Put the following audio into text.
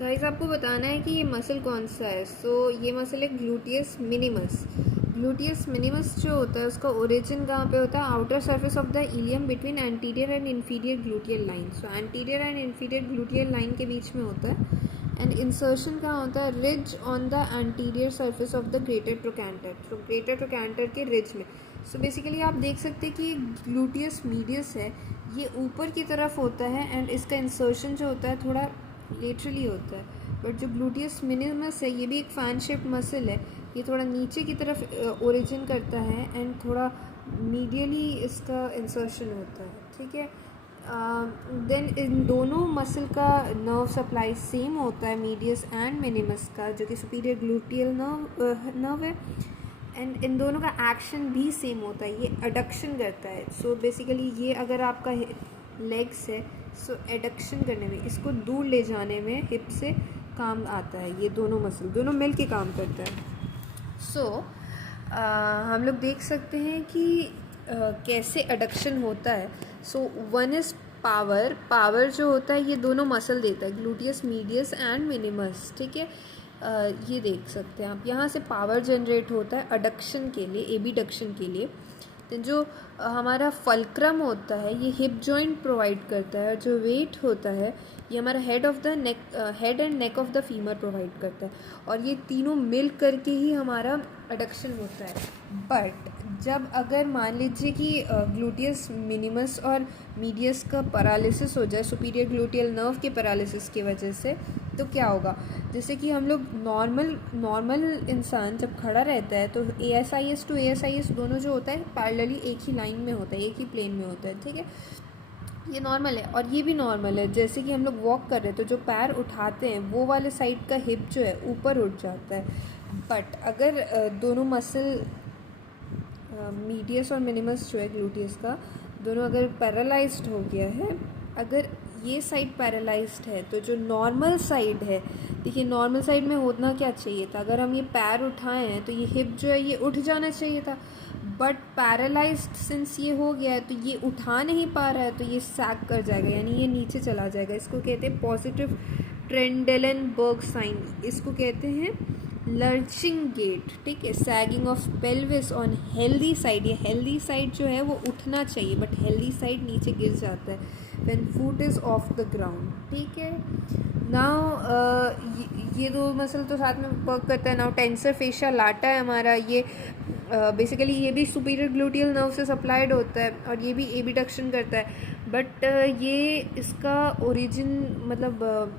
Guys आपको बताना है कि ये मसल कौन सा है। ये मसल है ग्लूटियस मिनिमस। ग्लूटियस मिनिमस जो होता है उसका ओरिजिन कहाँ पे होता है? Outer surface of the ilium between anterior and inferior gluteal line. So anterior and inferior gluteal line के बीच में होता है। एंड इंसर्शन कहाँ होता है? Ridge on the anterior surface of the greater trochanter. तो ग्रेटर ट्रोकैंटर के रिज में। सो बेसिकली आप देख सकते हैं कि ग्लूटियस मीडियस है, ये ऊपर की तरफ होता है एंड इसका इंसर्शन जो होता है थोड़ा लेटरली होता है। बट जो ग्लूटियस मिनिमस है ये भी एक फैन शेप्ड मसल है, ये थोड़ा नीचे की तरफ ओरिजिन करता है एंड थोड़ा मीडियली इसका इंसर्शन होता है। ठीक है। देन इन दोनों मसल का नर्व सप्लाई सेम होता है, मीडियस एंड मिनिमस का, जो कि सुपीरियर ग्लूटियल नर्व है। एंड इन दोनों का एक्शन भी सेम होता है, ये एडक्शन करता है। सो बेसिकली ये अगर आपका लेग्स है, सो एडक्शन करने में, इसको दूर ले जाने में हिप से काम आता है। ये दोनों मसल दोनों मिल के काम करता है। हम लोग देख सकते हैं कि कैसे एडक्शन होता है। One is power. पावर जो होता है ये दोनों मसल देता है, ग्लूटियस मीडियस एंड मिनिमस। ठीक है। ये देख सकते हैं आप, यहाँ से पावर जनरेट होता है एडक्शन के लिए, एबीडक्शन के लिए। तो जो हमारा फल्क्रम होता है ये हिप जॉइंट प्रोवाइड करता है, और जो वेट होता है ये हमारा head and neck of the femur provide करता है। और ये तीनों मिल करके ही हमारा एडक्शन होता है। बट जब अगर मान लीजिए कि ग्लूटियस मिनिमस और मीडियस का पैरालिसिस हो जाए, सुपीरियर ग्लूटियल नर्व के पैरालिसिस की वजह से, तो क्या होगा? जैसे कि हम लोग नॉर्मल इंसान जब खड़ा रहता है तो ASIS टू ASIS दोनों जो होता है पैरेलली एक ही लाइन में होता है, एक ही प्लेन में होता है। ठीक है, ये नॉर्मल है और ये भी नॉर्मल है। जैसे कि हम लोग वॉक कर रहे हैं तो जो पैर उठाते हैं वो वाले साइड का हिप जो है ऊपर उठ जाता है। बट अगर दोनों मसल मीडियस और मिनिमस जो है ग्लूटियस का, दोनों अगर पैरालाइज्ड हो गया है, अगर ये साइड पैरालाइज्ड है तो जो नॉर्मल साइड है, देखिए नॉर्मल साइड में होना क्या चाहिए था? अगर हम ये पैर उठाए हैं तो ये हिप जो है ये उठ जाना चाहिए था। बट पैरालाइज्ड सिंस ये हो गया है तो ये उठा नहीं पा रहा है, तो ये सैग कर जाएगा, यानी ये नीचे चला जाएगा। इसको कहते हैं पॉजिटिव ट्रेंडेलेनबर्ग साइन, इसको कहते हैं लर्चिंग गेट। ठीक है, sagging of pelvis on healthy side. ये हेल्दी साइड जो है वो उठना चाहिए बट हेल्दी साइड नीचे गिर जाता है when foot is of the ground. ठीक है। नाउ ये दो मसल तो साथ में वर्क करता है। नाउ टेंसर फेशिया लाटा है हमारा, ये बेसिकली ये भी सुपीरियर ग्लूटियल नर्व से सप्लाइड होता है और ये भी एबिडक्शन करता है। बट ये इसका ओरिजिन मतलब